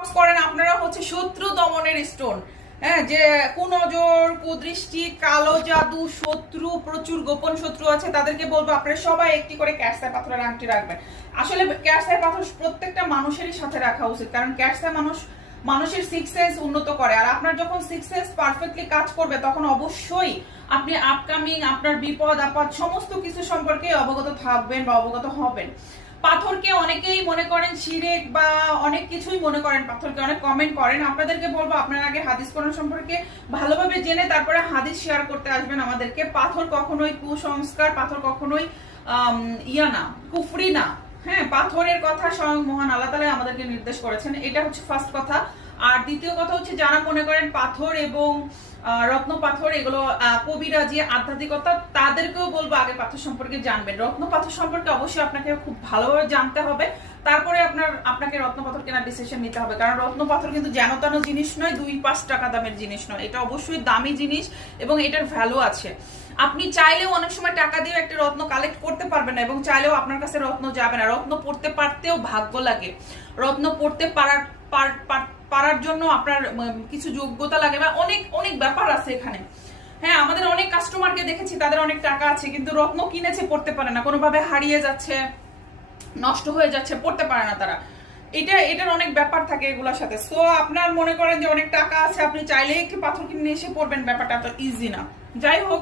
করেন আপনারা হচ্ছে শত্রু দমনের স্টোন। হ্যাঁ, যে কুনজর, কুদৃষ্টি, কালো জাদু, শত্রু, প্রচুর গোপন শত্রু আছে, তাদেরকে বলবো আপনারা সবাই একটি করে ক্যাটসাই পাথরের আংটি রাখবেন। আসলে ক্যাটসাই পাথর প্রত্যেকটা মানুষেরই সাথে রাখা উচিত, কারণ ক্যাটসাই মানুষের সিক্স সেন্স উন্নত করে। আর আপনার যখন সিক্স সেন্স পারফেক্টলি কাজ করবে তখন অবশ্যই আপনি আপকামিং আপনার বিপদ আপদ সমস্ত কিছু সম্পর্কে অবগত থাকবেন বা অবগত হবেন। পাথরকে অনেকেই মনে করেন শিরেক বা অনেক কিছুই মনে করেন, পাথরকে অনেক কমেন্ট করেন। আপনাদেরকে বলবো আপনার আগে হাদিস কোরআন সম্পর্কে ভালোভাবে জেনে তারপরে হাদিস শেয়ার করতে আসবেন আমাদেরকে। পাথর কখনোই কুসংস্কার, পাথর কখনোই না, কুফরি না। হ্যাঁ, পাথরের কথা স্বয়ং মহান আল্লাহ তাআলা আমাদেরকে নির্দেশ করেছেন, এটা হচ্ছে ফার্স্ট কথা। আর দ্বিতীয় কথা হচ্ছে যারা মনে করেন পাথর এবং রত্ন পাথর এগুলো কবিরাজি আধ্যাত্মিকতা, তাদেরকেও বলবো আগে পাথর সম্পর্কে জানবেন। রত্ন পাথর সম্পর্কে অবশ্যই আপনাকে খুব ভালোভাবে জানতে হবে, তারপরে আপনাকে রত্ন পাথর কেনার ডিসিশন নিতে হবে। কারণ রত্ন পাথর কিন্তু যেন তেন জিনিস নয়, 2-5 টাকা দামের জিনিস নয়, এটা অবশ্যই দামি জিনিস এবং এটার ভ্যালু আছে। আপনি চাইলেও অনেক সময় টাকা দিয়ে একটা রত্ন কালেক্ট করতে পারবেন না, এবং চাইলেও আপনার কাছে রত্ন যাবে না। রত্ন পড়তে পারতেও ভাগ্য লাগে, রত্ন পড়তে পারার জন্য আপনার কিছু যোগ্যতা লাগে, বা অনেক অনেক ব্যাপার আছে এখানে। হ্যাঁ, আমাদের অনেক কাস্টমারকে দেখেছি তাদের অনেক টাকা আছে কিন্তু রত্ন কিনেছে পড়তে পারে না, কোনোভাবে হারিয়ে যাচ্ছে, নষ্ট হয়ে যাচ্ছে, পড়তে পারে না তারা। এটার অনেক ব্যাপার থাকে এগুলোর সাথে। সো আপনার মনে করেন যে অনেক টাকা আছে, আপনি চাইলে একটি পাথর কিনে এসে পড়বেন, ব্যাপারটা তো ইজি না। যাই হোক,